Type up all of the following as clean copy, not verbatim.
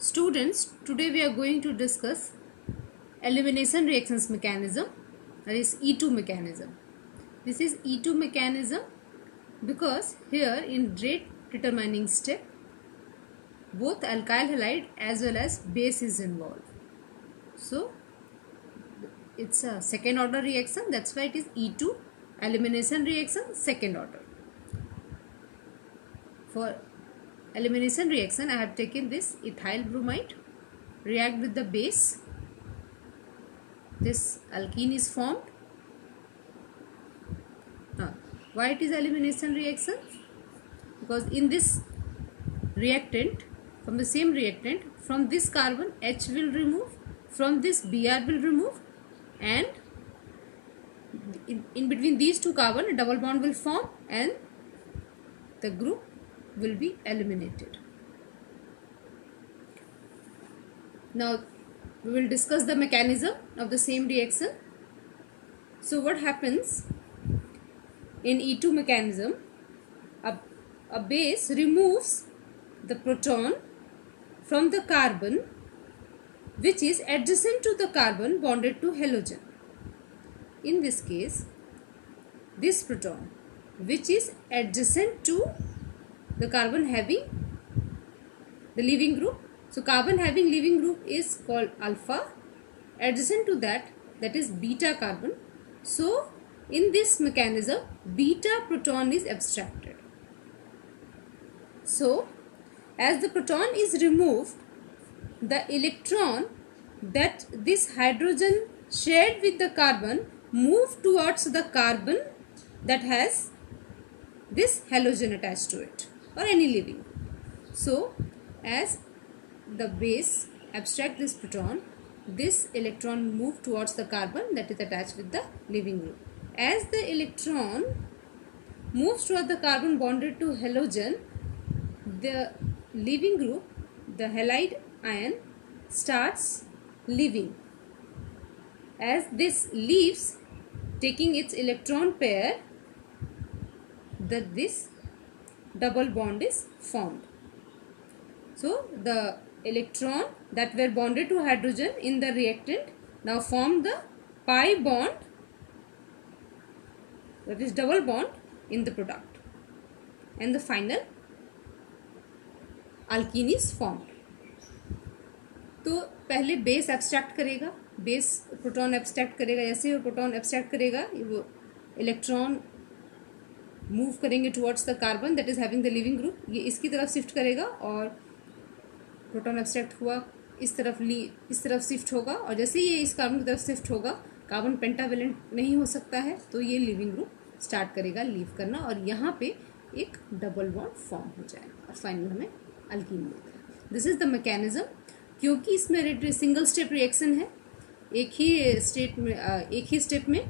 Students, today we are going to discuss elimination reactions mechanism, that is E2 mechanism. This is E2 mechanism because here in rate determining step both alkyl halide as well as base is involved. So it's a second order reaction, that's why it is E2 elimination reaction second order. For elimination reaction I have taken this ethyl bromide, react with the base, this alkene is formed. Why it is elimination reaction? Because in this reactant, from the same reactant, from this carbon H will remove, from this Br will remove, and in between these two carbon a double bond will form and the group will be eliminated. Now we will discuss the mechanism of the same reaction. So what happens in E2 mechanism? A base removes the proton from the carbon which is adjacent to the carbon bonded to halogen. In this case, this proton which is adjacent to the carbon having the leaving group. So carbon having leaving group is called alpha, adjacent to that is beta carbon. So in this mechanism beta proton is abstracted. So as the proton is removed, the electron that this hydrogen shared with the carbon move towards the carbon that has this halogen attached to it or any leaving. So as the base abstract this proton, this electron move towards the carbon that is attached with the leaving group. As the electron moves toward the carbon bonded to halogen, the leaving group, the halide ion, starts leaving. As this leaves, taking its electron pair, this double bond is formed. So the electron that were bonded to hydrogen in the reactant now form the pi bond, that is double bond in the product, and the final alkene is formed. तो पहले base abstract करेगा, base proton abstract करेगा, जैसे वो proton abstract करेगा वो electron move करेंगे towards the carbon that is having the leaving group, ये इसकी तरफ शिफ्ट करेगा और प्रोटॉन एब्स्ट्रैक्ट हुआ इस तरफ शिफ्ट होगा, और जैसे ये इस कार्बन की तरफ शिफ्ट होगा, कार्बन पेंटावेलेंट नहीं हो सकता है तो ये लिविंग ग्रुप स्टार्ट करेगा लीव करना और यहाँ पे एक डबल बॉन्ड फॉर्म हो जाएगा और फाइनल हमें अल्कीन मिलता है. This is the mechanism. क्योंकि इसमें सिंगल स्टेप रिएक्शन है, एक ही स्टेप में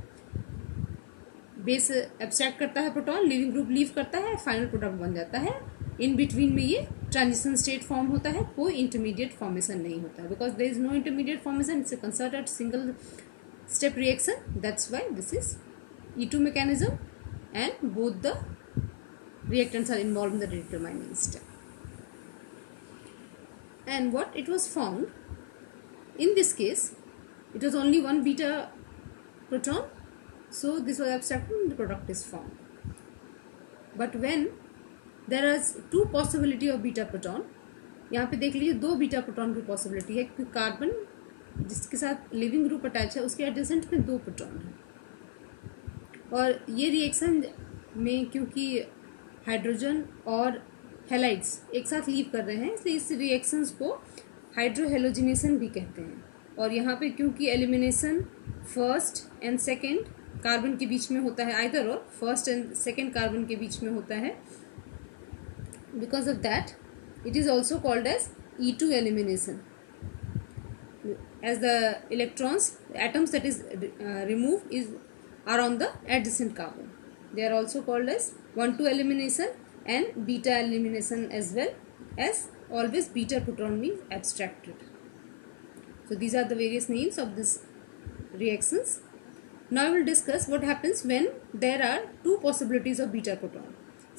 बेस एब्स्ट्रैक्ट करता है प्रोटॉन, लिविंग ग्रुप लीव करता है, फाइनल प्रोडक्ट बन जाता है. इन बिटवीन में ये ट्रांजिशन स्टेट फॉर्म होता है, कोई इंटरमीडिएट फॉर्मेशन नहीं होता है, because there is no intermediate formation, it's a considered single step reaction. That's why this is E2 mechanism and both the reactants are involved in the determining step. And what it was found, in this case it was only one beta proton, so this was abstracted and the product is formed. But when there is two possibility of beta proton, यहाँ पे देख लीजिए दो beta proton की possibility है क्योंकि carbon जिसके साथ लिविंग ग्रुप अटैच है उसके एडजेसेंट में दो प्रोटॉन है, और ये रिएक्शन में क्योंकि हाइड्रोजन और हैलाइड्स एक साथ लीव कर रहे हैं इसलिए इस रिएक्शंस को हाइड्रोहेलोजिनेशन भी कहते हैं. और यहाँ पे क्योंकि elimination first and second carbon के बीच में होता है, आइदर और फर्स्ट एंड सेकंड कार्बन के बीच में होता है, because of that it is also called as E2 elimination. As the electrons atoms that is remove are on the adjacent carbon, they are also called as 1,2 elimination and beta elimination, as well as always beta proton means abstracted. So these are the various names of this reactions. Now I will discuss what happens when there are two possibilities of beta proton.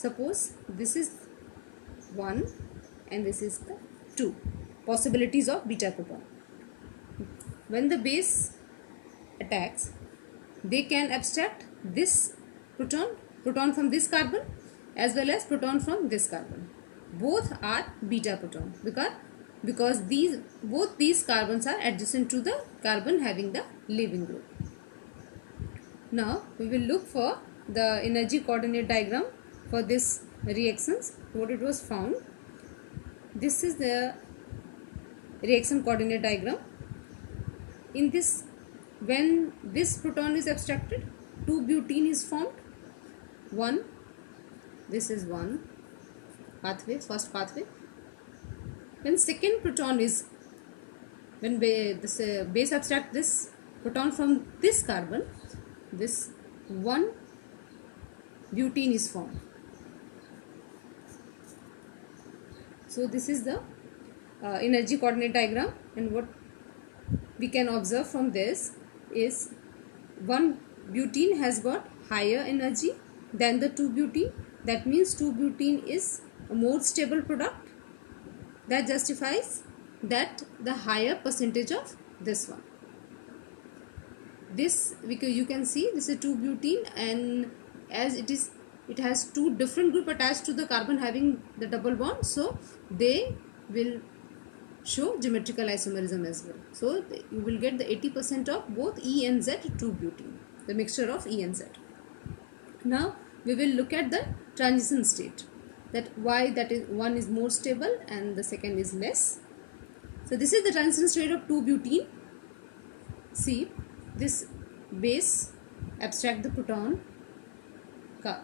Suppose this is 1 and this is the 2 possibilities of beta proton. When the base attacks, they can abstract this proton from this carbon as well as proton from this carbon. Both are beta proton because both these carbons are adjacent to the carbon having the leaving group. Now we will look for the energy coordinate diagram for this reactions. What it was found. This is the reaction coordinate diagram. In this, when this proton is abstracted, 2-butene is formed. This is one pathway, first pathway. When second proton is, when base abstract this proton from this carbon, this 1-butene is formed. So this is the energy coordinate diagram, and what we can observe from this is 1-butene has got higher energy than the 2-butene. That means 2-butene is a more stable product. That justifies that the higher percentage of this one. This, because you can see this is 2-butene, and as it has two different group attached to the carbon having the double bond, so they will show geometrical isomerism as well. So you will get the 80% of both E and Z 2-butene, the mixture of E and Z. Now we will look at the transition state, that why that is one is more stable and the second is less. So this is the transition state of 2-butene. See, this base abstract the proton,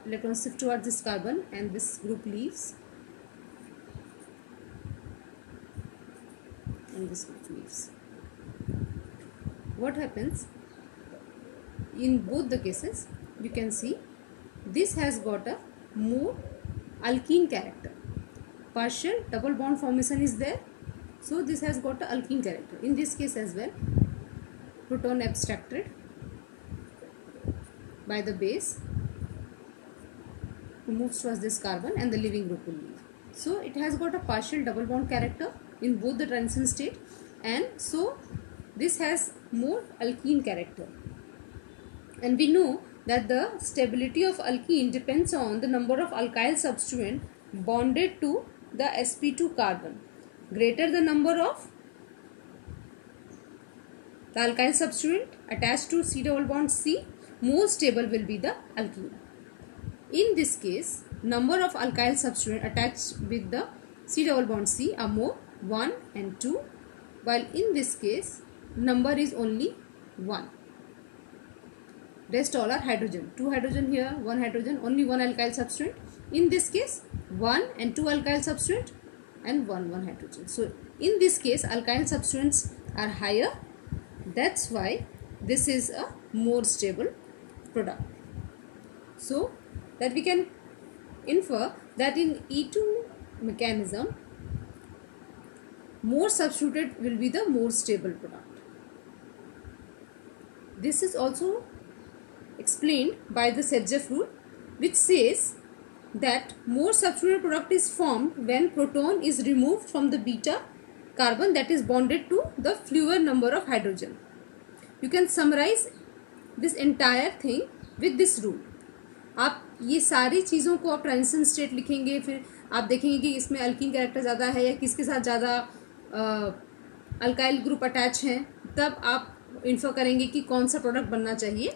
electrons shift towards this carbon, and this group leaves, and this group leaves. What happens in both the cases? You can see this has got a more alkene character. Partial double bond formation is there, so this has got a alkene character. In this case as well, proton abstracted by the base who moves towards this carbon, and the leaving group will leave. So it has got a partial double bond character in both the transition state, and so this has more alkene character. And we know that the stability of alkene depends on the number of alkyl substituent bonded to the sp2 carbon. Greater the number of the alkyl substituent attached to C double bond C, more stable will be the alkene. In this case, number of alkyl substituent attached with the C double bond C are more, 1 and 2, while in this case number is only 1. Rest all are hydrogen. 2 hydrogen here, 1 hydrogen, only 1 alkyl substituent. In this case 1 and 2 alkyl substituent and 1 hydrogen. So in this case alkyl substituents are higher. That's why this is a more stable product. So that we can infer that in E2 mechanism, more substituted will be the more stable product. This is also explained by the Sedgwick rule, which says that more substituted product is formed when proton is removed from the beta carbon that is bonded to the fewer number of hydrogen. You can summarize this entire thing with this rule. आप ये सारी चीज़ों को आप transition state लिखेंगे, फिर आप देखेंगे कि इसमें अल्कीन कैरेक्टर ज़्यादा है या किसके साथ ज़्यादा अल्काइल ग्रुप अटैच हैं, तब आप इन्फर करेंगे कि कौन सा प्रोडक्ट बनना चाहिए.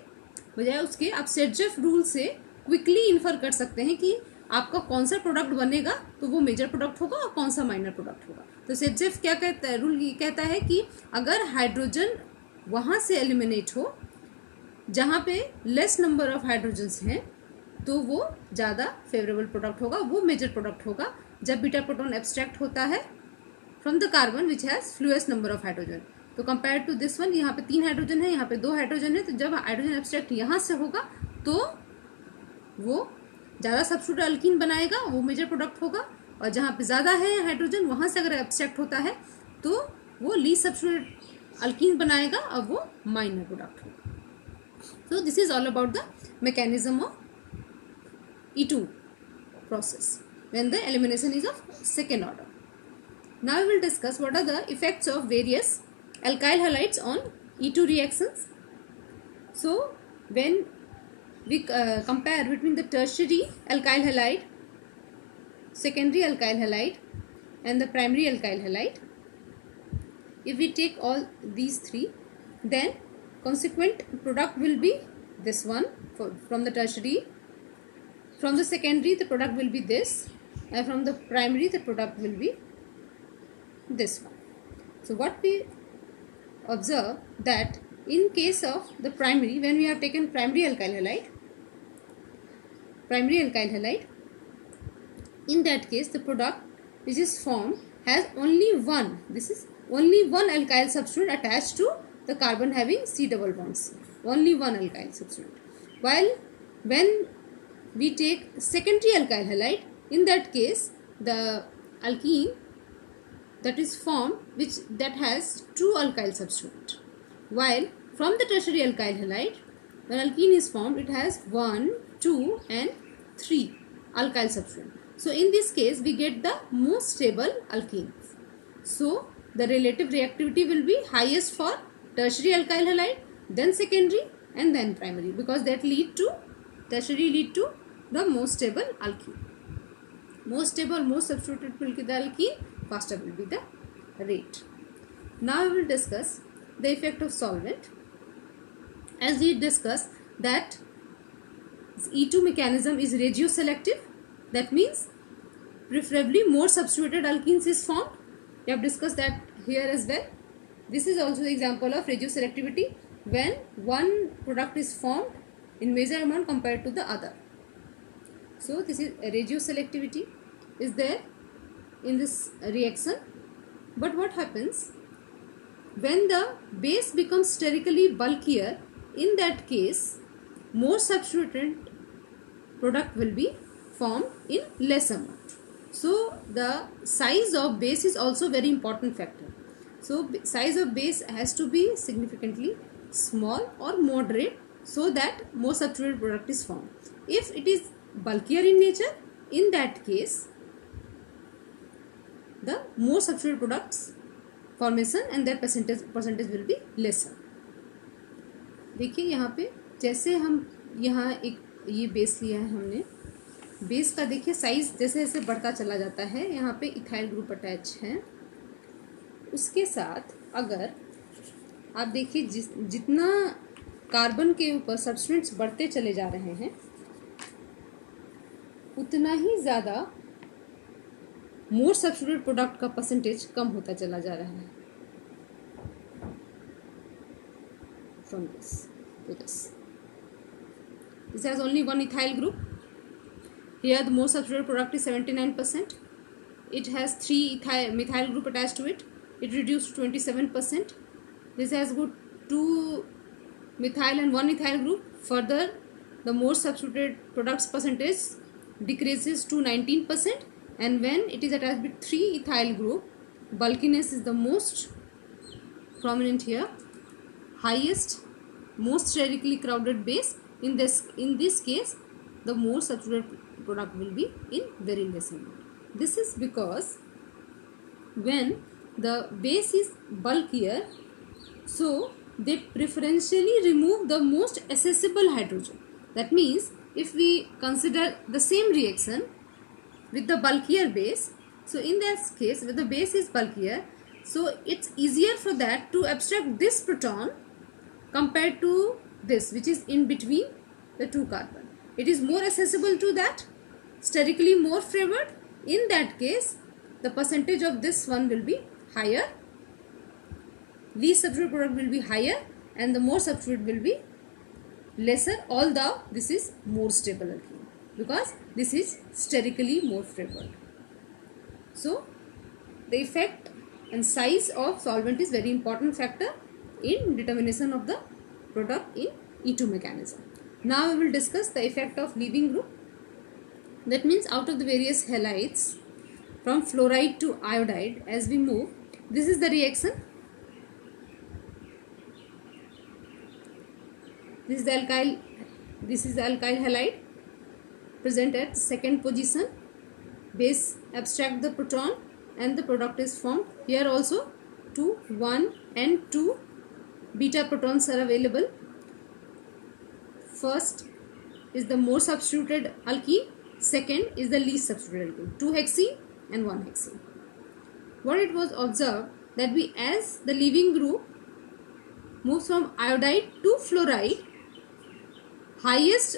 बजाय उसके आप सेडजेफ रूल से क्विकली इन्फर कर सकते हैं कि आपका कौन सा प्रोडक्ट बनेगा तो वो मेजर प्रोडक्ट होगा और कौन सा माइनर प्रोडक्ट होगा. तो सेडजेफ क्या कहता है, रूल ये कहता है कि अगर हाइड्रोजन वहाँ से एलिमिनेट हो जहाँ पे लेस नंबर ऑफ हाइड्रोजन्स हैं तो वो ज़्यादा फेवरेबल प्रोडक्ट होगा, वो मेजर प्रोडक्ट होगा. जब बीटा प्रोटॉन एब्स्ट्रैक्ट होता है from the carbon which has fewest number of hydrogen, तो कंपेयर टू दिस वन यहाँ पे 3 हाइड्रोजन है, यहाँ पे 2 हाइड्रोजन है, तो जब हाइड्रोजन एब्स्ट्रैक्ट यहाँ से होगा तो वो ज़्यादा सब्स्टिट्यूट अल्कीन बनाएगा, वो मेजर प्रोडक्ट होगा. और जहाँ पे ज़्यादा है हाइड्रोजन वहाँ से अगर एब्स्ट्रैक्ट होता है तो वो लीस्ट सब्स्टिट्यूट अल्कीन बनाएगा और वो माइनर प्रोडक्ट होगा. So this is all about the mechanism of E2 process when the elimination is of second order. Now we will discuss what are the effects of various alkyl halides on E2 reactions. So when we compare between the tertiary alkyl halide, secondary alkyl halide and the primary alkyl halide, if we take all these three, then consequent product will be this one from the tertiary. From the secondary the product will be this, and from the primary the product will be this one. So what we observe that in case of the primary, when we have taken primary alkyl halide, in that case the product which is formed has only one, this is only one alkyl substituent attached to the carbon having C double bonds, only one alkyl substituent. While when we take secondary alkyl halide, in that case the alkene that is formed that has two alkyl substituent, while from the tertiary alkyl halide when alkene is formed it has 1, 2 and 3 alkyl substituent. So in this case we get the most stable alkenes. So the relative reactivity will be highest for tertiary alkyl halide, then secondary and then primary, because that tertiary lead to the most stable alkene. Most stable, most substituted will be the alkene, faster will be the rate. Now we will discuss the effect of solvent. As we discussed that E2 mechanism is regioselective, that means preferably more substituted alkenes is formed. We have discussed that here as well. This is also the example of regioselectivity, when one product is formed in major amount compared to the other. So this is regioselectivity is there in this reaction. But what happens when the base becomes sterically bulkier? In that case more substituted product will be formed in less amount. So the size of base is also very important factor. So size of base has to be significantly small or moderate so that more substituted product is formed. If it is bulkier in nature, in that case the more substituted products formation and their percentage will be lesser. देखिए यहाँ पे जैसे हम यहाँ एक ये base लिया है हमने, बेस का देखिए साइज जैसे जैसे बढ़ता चला जाता है, यहाँ पे इथाइल ग्रुप अटैच है, उसके साथ अगर आप देखिए जितना कार्बन के ऊपर सब्सटेंट्स बढ़ते चले जा रहे हैं उतना ही ज़्यादा मोर सब्स्टिट्यूटेड प्रोडक्ट का परसेंटेज कम होता चला जा रहा है from this to this. This has only one ethyl group. Here the most substituted product is 79%. It has 3 methyl group attached to it. It reduced to 27%. This has got 2 methyl and 1 ethyl group. Further, the most substituted products percentage decreases to 19%. And when it is attached with 3 ethyl group, bulkiness is the most prominent here. Highest, most sterically crowded base. In this case, the more substituted product will be in very less amount. This is because when the base is bulkier, so they preferentially remove the most accessible hydrogen. That means if we consider the same reaction with the bulkier base, so in this case when the base is bulkier, so it's easier for that to abstract this proton compared to this which is in between the 2 carbon. It is more accessible to that, sterically more favored. In that case the percentage of this one will be higher, least substituted product will be higher and the more substitute will be lesser, although this is more stable alkene because this is sterically more favored. So the effect and size of solvent is very important factor in determination of the product in E2 mechanism. Now we will discuss the effect of leaving group. That means out of the various halides from fluoride to iodide, as we move, this is the reaction. This is the alkyl halide present at second position. Base abstract the proton and the product is formed. Here also 2, 1 and 2 beta protons are available. First is the more substituted alkene, second is the least substituted alkene, 2 hexene and 1 hexene. What it was observed that as the leaving group moves from iodide to fluoride, highest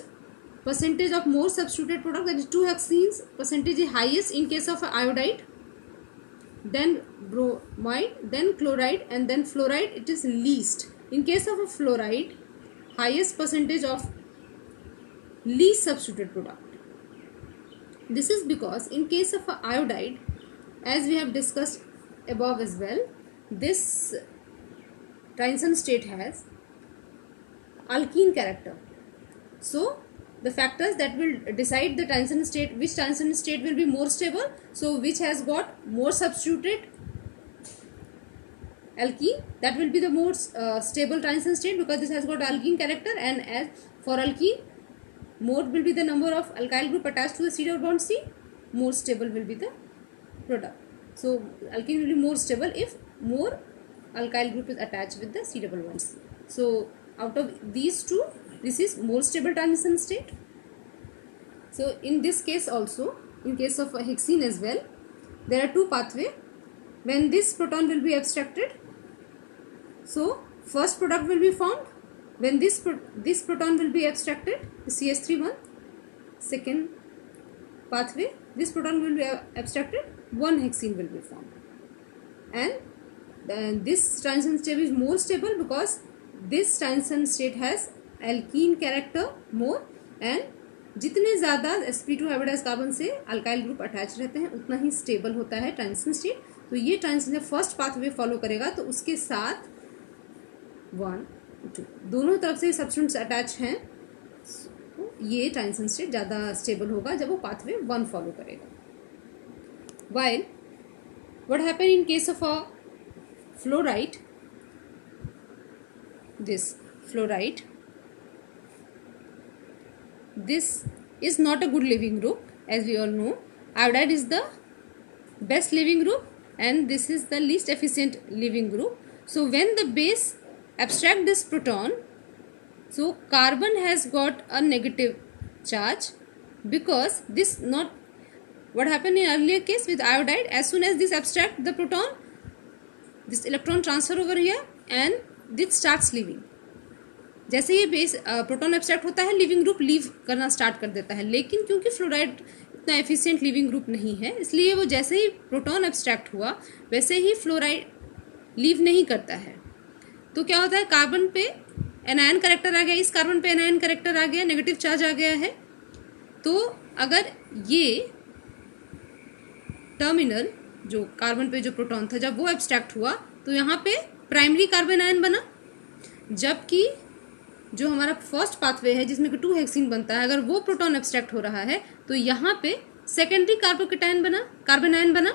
percentage of more substituted product, that is 2 hexenes percentage is highest in case of iodide, then bromide, then chloride, and then fluoride it is least. In case of a fluoride, highest percentage of least substituted product. This is because in case of a iodide, as we have discussed above as well, this transition state has alkene character. So the factors that will decide the transition state, which transition state will be more stable, so which has got more substituted alkene, that will be the more stable transition state, because this has got alkene character, and as for alkene, more will be the number of alkyl group attached to the C double bond C, more stable will be the product. So alkene will be more stable if more alkyl group is attached with the C double bond C. So out of these two, this is more stable transition state. So in this case also, in case of hexene as well, there are two pathways when this proton will be abstracted. So first product will be formed when this proton will be abstracted, the CH3 second pathway, this proton will be abstracted, 1 hexene will be formed, and then this transition state is more stable because this transition state has alkene character more, and जितने ज़्यादा sp2 hybridised carbon से alkyl group attach रहते हैं उतना ही stable होता है transition state. तो ये ट्रांजिशन फर्स्ट पाथवे फॉलो करेगा, तो उसके साथ 1, 2 दोनों तरफ से सब्स्टिट्यूएंट्स अटैच हैं, ये ट्रांजिशन स्टेट ज़्यादा स्टेबल होगा जब वो पाथवे 1 फॉलो करेगा. While what happen in case of a fluoride, this fluoride, this is not a good leaving group, as we all know. Iodide is the best leaving group and this is the least efficient leaving group. So when the base abstract this proton, so carbon has got a negative charge, because this not what happened in earlier case with iodide, as soon as this abstract the proton, this electron transfer over here and this starts leaving. जैसे ये base proton abstract होता है, leaving group leave करना start कर देता है, लेकिन क्योंकि फ्लोराइड इतना एफिशिएंट लिविंग ग्रुप नहीं है, इसलिए वो जैसे ही प्रोटॉन एब्स्ट्रैक्ट हुआ वैसे ही फ्लोराइड लीव नहीं करता है. तो क्या होता है, कार्बन पे एनायन कैरेक्टर आ गया, इस कार्बन पे एनायन कैरेक्टर आ गया, नेगेटिव चार्ज आ गया है. तो अगर ये टर्मिनल जो कार्बन पे जो प्रोटॉन था जब वो एब्स्ट्रैक्ट हुआ तो यहाँ पे प्राइमरी कार्बन आयन बना, जबकि जो हमारा फर्स्ट पाथवे है जिसमें कि 2 हेक्सीन बनता है, अगर वो प्रोटॉन एब्स्ट्रैक्ट हो रहा है तो यहाँ पे सेकेंडरी कार्बोकेटायन बना, कार्बन आयन बना.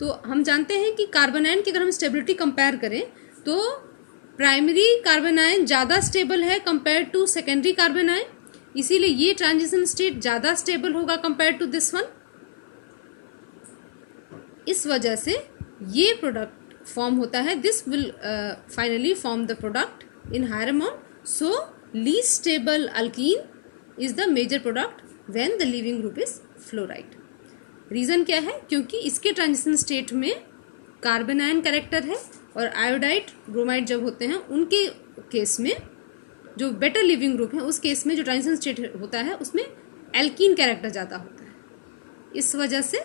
तो हम जानते हैं कि कार्बन आयन की अगर हम स्टेबिलिटी कंपेयर करें तो प्राइमरी कार्बन आयन ज़्यादा स्टेबल है compare to secondary carbon ion, इसीलिए ये ट्रांजिशन स्टेट ज़्यादा स्टेबल होगा कंपेयर टू दिस वन. इस वजह से ये प्रोडक्ट फॉर्म होता है. This will finally form the product in higher amount. So least stable alkene is the major product when the leaving group is fluoride. Reason क्या है, क्योंकि इसके ट्रांजिशन स्टेट में कार्बन आयन कैरेक्टर है और iodide bromide जब होते हैं उनके केस में जो बेटर लिविंग ग्रुप है उस केस में जो ट्रांजिशन स्टेट होता है उसमें एल्कीन कैरेक्टर ज़्यादा होता है. इस वजह से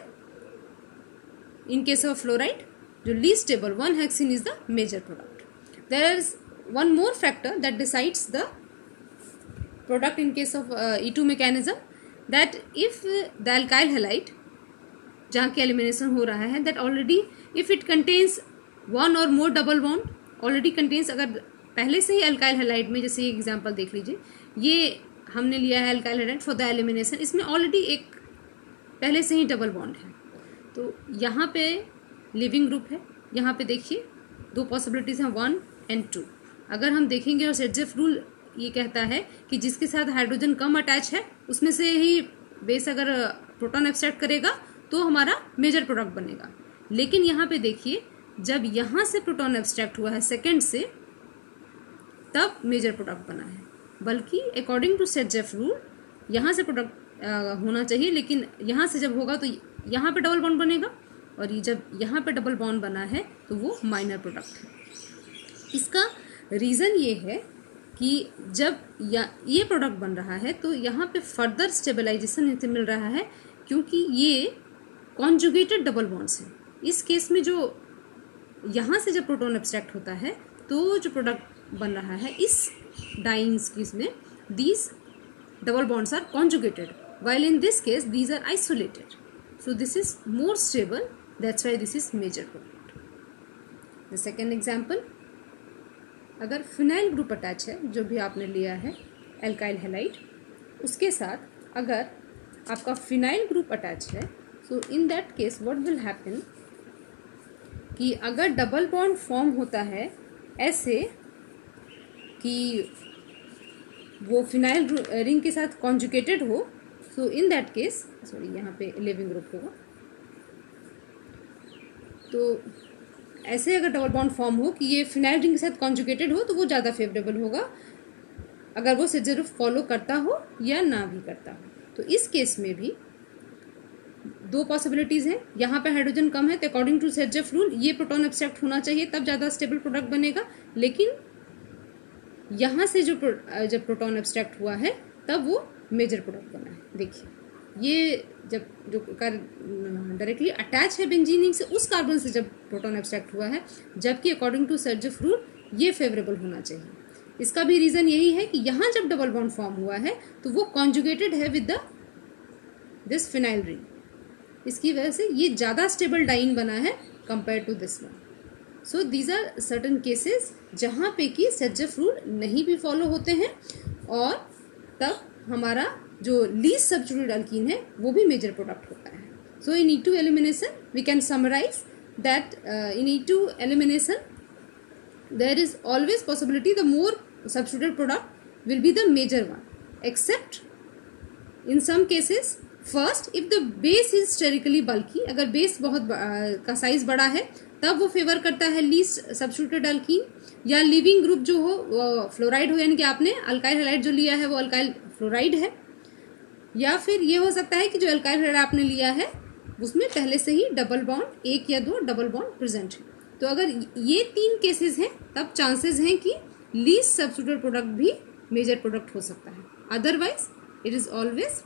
इन केस ऑफ फ्लोराइड जो least stable 1 hexene is the major product. There is one more factor that decides the product in case of E2 mechanism, that if the alkyl halide जहाँ के elimination हो रहा है, that already if it contains one or more double bond, already contains, अगर पहले से ही alkyl halide में, जैसे ये एग्जांपल देख लीजिए, ये हमने लिया है alkyl halide for the elimination, इसमें ऑलरेडी एक पहले से ही डबल बॉन्ड है. तो यहाँ पे लिविंग ग्रुप है, यहाँ पे देखिए 2 पॉसिबिलिटीज़ हैं 1 and 2. अगर हम देखेंगे और सेटजेफ रूल ये कहता है कि जिसके साथ हाइड्रोजन कम अटैच है उसमें से ही बेस अगर प्रोटॉन एब्स्ट्रैक्ट करेगा तो हमारा मेजर प्रोडक्ट बनेगा. लेकिन यहाँ पे देखिए जब यहाँ से प्रोटॉन एब्स्ट्रैक्ट हुआ है सेकेंड से, तब मेजर प्रोडक्ट बना है। बल्कि अकॉर्डिंग टू सेट-जेफ रूल यहाँ से प्रोडक्ट होना चाहिए, लेकिन यहाँ से जब होगा तो यहाँ पे डबल बॉन्ड बनेगा, और ये जब यहाँ पे डबल बॉन्ड बना है तो वो माइनर प्रोडक्ट है। इसका रीज़न ये है कि जब ये प्रोडक्ट बन रहा है तो यहाँ पे फर्दर स्टेबलाइजेशन इसे मिल रहा है, क्योंकि ये कॉन्जुगेटेड डबल बॉन्ड्स हैं। इस केस में जो यहाँ से जब प्रोटॉन एब्स्ट्रैक्ट होता है तो जो प्रोडक्ट बन रहा है इस डाइंस केस में, these double bonds are conjugated, while in this case these are isolated, so this is more stable, that's why this is major product. The second example, अगर फिनाइल ग्रुप अटैच है, जो भी आपने लिया है alkyl halide, उसके साथ अगर आपका फिनाइल ग्रुप अटैच है, so in that case what will happen कि अगर डबल बॉन्ड फॉर्म होता है ऐसे कि वो फिनाइल रिंग के साथ कॉन्जुगेटेड हो, सो इन दैट केस, सॉरी यहाँ पे लिविंग ग्रुप होगा, तो ऐसे अगर डबल बॉन्ड फॉर्म हो कि ये फिनाइल रिंग के साथ कॉन्जुगेटेड हो तो वो ज़्यादा फेवरेबल होगा, अगर वो सेट-जेफ फॉलो करता हो या ना भी करता हो। तो इस केस में भी दो पॉसिबिलिटीज़ हैं। यहाँ पे हाइड्रोजन कम है तो अकॉर्डिंग टू सेट-जेफ रूल ये प्रोटॉन एब्स्ट्रैक्ट होना चाहिए, तब ज़्यादा स्टेबल प्रोडक्ट बनेगा, लेकिन यहाँ से जब प्रोटॉन एब्स्ट्रैक्ट हुआ है तब वो मेजर प्रोडक्ट बना है। देखिए ये जब जो डायरेक्टली अटैच है बेंजीन रिंग से, उस कार्बन से जब प्रोटॉन एब्स्ट्रैक्ट हुआ है, जबकि अकॉर्डिंग टू सेट-जेफ रूल ये फेवरेबल होना चाहिए। इसका भी रीज़न यही है कि यहाँ जब डबल बॉन्ड फॉर्म हुआ है तो वो कॉन्जुगेटेड है विद दिस फिनाइल रिंग, इसकी वजह से ये ज़्यादा स्टेबल डाइन बना है compare to this one. So these are certain cases जहाँ पे कि सेट-जेफ रूल नहीं भी फॉलो होते हैं, और तब हमारा जो लीस्ट सब्स्टिट्यूटेड अल्कीन है वो भी मेजर प्रोडक्ट होता है। So in E2 elimination we can summarise that in E2 elimination there is always possibility the more substituted product will be the major one, except in some cases first if the base is sterically bulky, अगर base बहुत का size बड़ा है तब वो favour करता है least substituted alkyne, या लिविंग ग्रुप जो हो फ्लोराइड हो, यानी कि आपने अल्काइल हैलाइड जो लिया है वो अल्काइल फ्लोराइड है, या फिर ये हो सकता है कि जो अल्काइल हैलाइड आपने लिया है उसमें पहले से ही डबल बॉन्ड, एक या दो डबल बॉन्ड प्रेजेंट है। तो अगर ये तीन केसेस हैं तब चांसेस हैं कि लीस्ट सब्स्टिट्यूटेड प्रोडक्ट भी मेजर प्रोडक्ट हो सकता है, otherwise it is always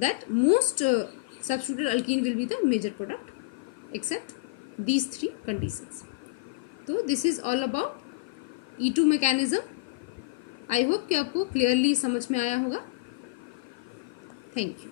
that most substituted alkene will be the major product except these three conditions. तो this is all about E2 mechanism. I hope कि आपको clearly समझ में आया होगा। Thank you.